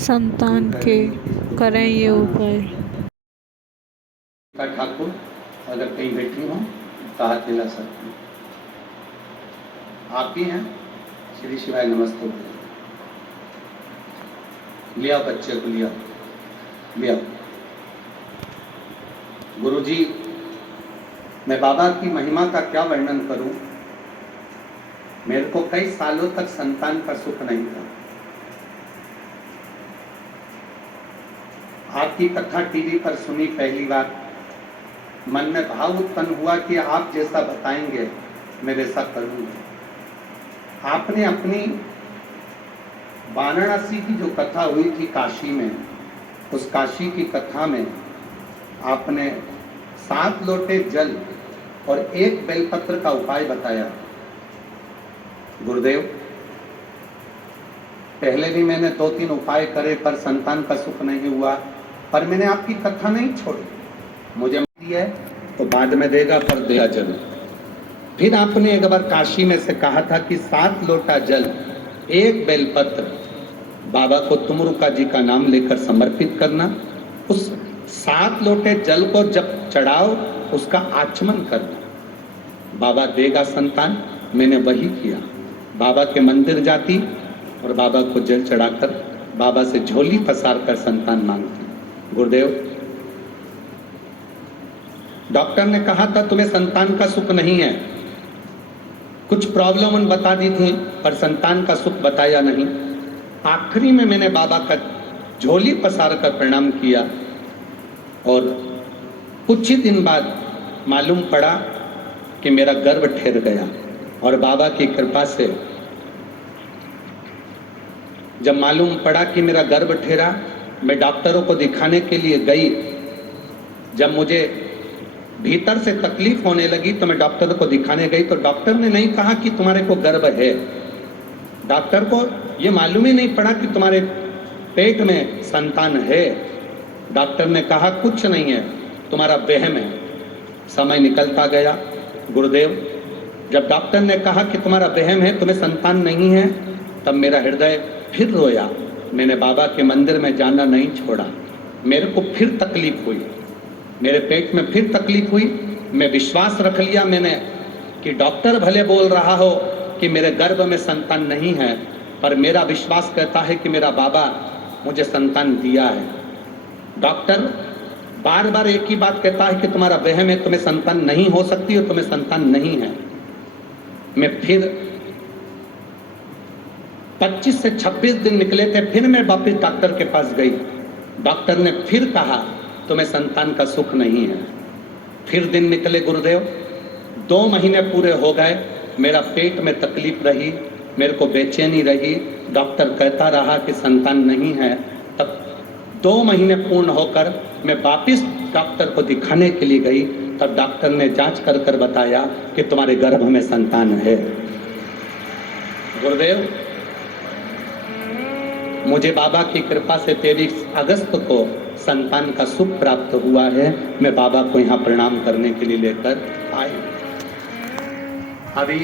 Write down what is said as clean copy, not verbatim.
संतान के करें ये उपाय। ठाकुर अगर कहीं बैठी हो तो हाथ हिला सकते हैं। आप ही हैं? श्री शिवाय नमस्ते। लिया बच्चे को, लिया। गुरुजी, मैं बाबा की महिमा का क्या वर्णन करूं। मेरे को कई सालों तक संतान का सुख नहीं था। आपकी कथा टीवी पर सुनी पहली बार, मन में भाव उत्पन्न हुआ कि आप जैसा बताएंगे मैं वैसा करूंगा। आपने अपनी वाराणसी की जो कथा हुई थी काशी में, उस काशी की कथा में आपने 7 लोटे जल और 1 बेलपत्र का उपाय बताया। गुरुदेव, पहले भी मैंने 2-3 उपाय करे पर संतान का सुख नहीं हुआ, पर मैंने आपकी कथा नहीं छोड़ी। मुझे दिया तो बाद में देगा, पर देगा जरूर। फिर आपने एक बार काशी में से कहा था कि 7 लोटा जल 1 बेलपत्र बाबा को तुमरुका जी का नाम लेकर समर्पित करना। उस 7 लोटे जल को जब चढ़ाओ उसका आचमन करना, बाबा देगा संतान। मैंने वही किया। बाबा के मंदिर जाती और बाबा को जल चढ़ाकर बाबा से झोली पसार कर संतान मांगती। गुरुदेव, डॉक्टर ने कहा था तुम्हें संतान का सुख नहीं है, कुछ प्रॉब्लम बता दी थी पर संतान का सुख बताया नहीं। आखिरी में मैंने बाबा का झोली पसार कर प्रणाम किया और कुछ ही दिन बाद मालूम पड़ा कि मेरा गर्भ ठहर गया। और बाबा की कृपा से जब मालूम पड़ा कि मेरा गर्भ ठहरा, मैं डॉक्टरों को दिखाने के लिए गई। जब मुझे भीतर से तकलीफ होने लगी तो मैं डॉक्टर को दिखाने गई, तो डॉक्टर ने नहीं कहा कि तुम्हारे को गर्भ है। डॉक्टर को ये मालूम ही नहीं पड़ा कि तुम्हारे पेट में संतान है। डॉक्टर ने कहा कुछ नहीं है, तुम्हारा वहम है। समय निकलता गया। गुरुदेव, जब डॉक्टर ने कहा कि तुम्हारा वहम है, तुम्हें संतान नहीं है, तब मेरा हृदय फिर रोया। मैंने बाबा के मंदिर में जाना नहीं छोड़ा। मेरे को फिर तकलीफ हुई, मेरे पेट में फिर तकलीफ हुई। मैं विश्वास रख लिया मैंने कि डॉक्टर भले बोल रहा हो कि मेरे गर्भ में संतान नहीं है, पर मेरा विश्वास कहता है कि मेरा बाबा मुझे संतान दिया है। डॉक्टर बार बार एक ही बात कहता है कि तुम्हारा वहम है, तुम्हें संतान नहीं हो सकती और तुम्हें संतान नहीं है। मैं फिर 25 से 26 दिन निकले थे, फिर मैं वापिस डॉक्टर के पास गई। डॉक्टर ने फिर कहा तुम्हें संतान का सुख नहीं है। फिर दिन निकले गुरुदेव, 2 महीने पूरे हो गए। मेरा पेट में तकलीफ रही, मेरे को बेचैनी रही। डॉक्टर कहता रहा कि संतान नहीं है। तब 2 महीने पूर्ण होकर मैं वापिस डॉक्टर को दिखाने के लिए गई। तब डॉक्टर ने जांच कर बताया कि तुम्हारे गर्भ में संतान है। गुरुदेव, मुझे बाबा की कृपा से 23 अगस्त को संतान का सुख प्राप्त हुआ है। मैं बाबा को यहाँ प्रणाम करने के लिए लेकर आई। अभी